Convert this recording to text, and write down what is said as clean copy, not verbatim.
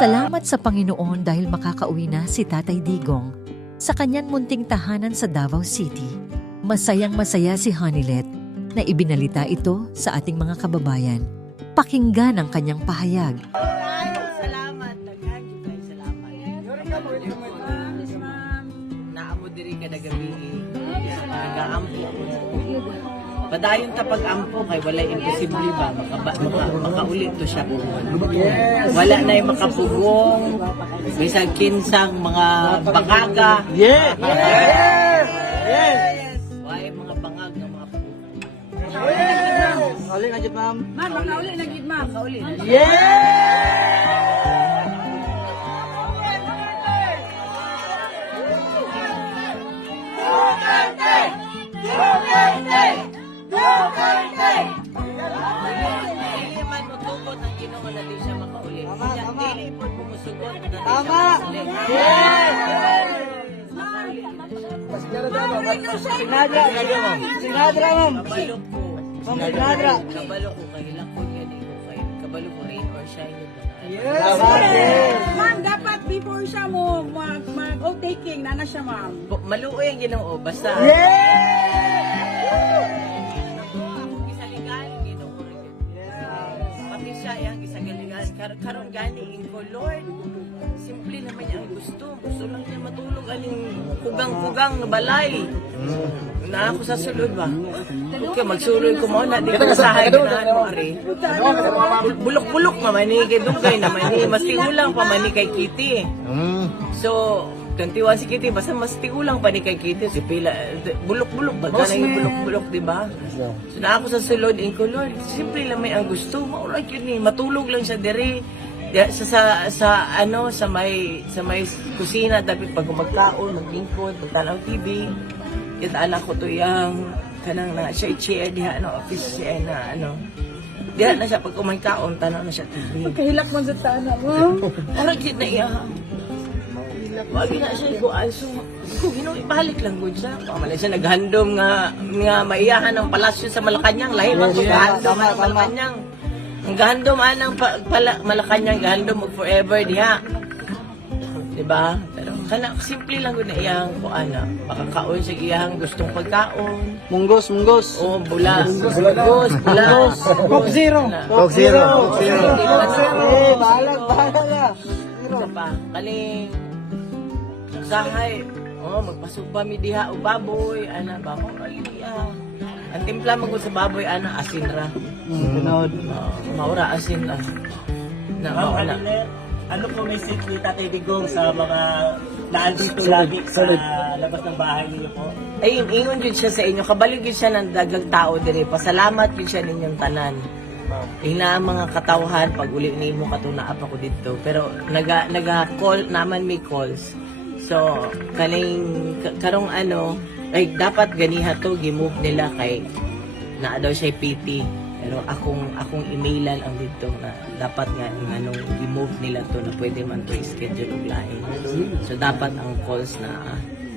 Salamat sa Panginoon dahil makakauwi na si Tatay Digong sa kanyang munting tahanan sa Davao City. Masayang masaya si Hanilet na ibinalita ito sa ating mga kababayan. Pakinggan ang kanyang pahayag. Salamat. Daghan jud kay salamat. Naamo diri kada gabi. Nagaampo ako. Padayon ta pag-ampo kay wala imposible ba makaulit to siya po. Wala na yung makapugong bisag kinsang mga bangaga. Yes! Why mga bangag ng mga pugong. Uli na dyan, ma'am. Ma'am, makauli na gid ma'am. Makauli na. Dili man mo tugot ang Ginoo na di siya makauli. Dili po pumusugot na di siya makauli. Sinadra, Sinadra, ma'am. Kabalo ko. Ma'am, Sinadra. Kabalo ko kay lakon yan ko kay kabalo ko rain or shine. Ma'am, dapat before siya mo mag-taking, nana siya ma'am. Maluoy ang Ginoo basta. Ako gisaligan Ginoo. Pati siya yang gisagaligan karon gani ko Lord. Simple naman niya ang gusto. Gusto lang niya matulog aling kugang-kugang na balay. Na ako sa sulod ba? Okay, magsulod ko mo na di ko nasahay ganahan mo ari. Bulok-bulok naman ni kay Dugay naman ni mas tigulang pa man ni kay Kitty. So 21 si Kitty, basta mas tigulang pa ni kay Kitty. Si Pila, bulok-bulok ba? Kanang yung bulok-bulok, di ba? So na ako sa sulod, ko Lord, simple lang may ang gusto. Maurag yun eh, matulog lang siya diri. Sa may kusina, dapat pag magkaon, maglingkod, magtanaw TV. Yung anak ko to yung kanang na siya diha na office siya na diha na siya pag umangkaon, tanaw na siya TV. Pagkahilak mo sa tana mo. Parang yun na iya. Wag na siya iguan. So, Ginoo ibalik lang gud siya. Pamala siya naghandom nga maiyahan ng palasyo sa Malacañang. Lahi man ko gahandom ang Malacañang. Ang gahandom anang Malacañang gahandom og forever diha. Diba? Pero kana simple lang gud na iyang kuana. Makakaon sa iyang gustong pagkaon. Munggos. O bulas. Bulas. Coke Zero. Coke Zero. Bahala. Isa pa, kaling sahay, magpasugba mi diha og baboy, ana ba mo aliya. Ang timpla mo sa baboy ana asin ra. Tunod. Maura asin ra. Na mauna. Ano po message ni Tatay Digong sa mga naandito lagi sa labas ng bahay niyo po? Ay, ingon jud siya sa inyo, kabalik jud siya ng daghang tao diri. Pasalamat jud siya ninyong tanan. Ina mga katawhan pag uli nimo katunaap ako dito. Pero naga-call naman may calls. So, karong ay dapat ganiha to gimove nila kay naa daw siya PT. Pero akong emailan ang dito na dapat nga gimove nila to na pwede man to schedule og lain. So dapat ang calls na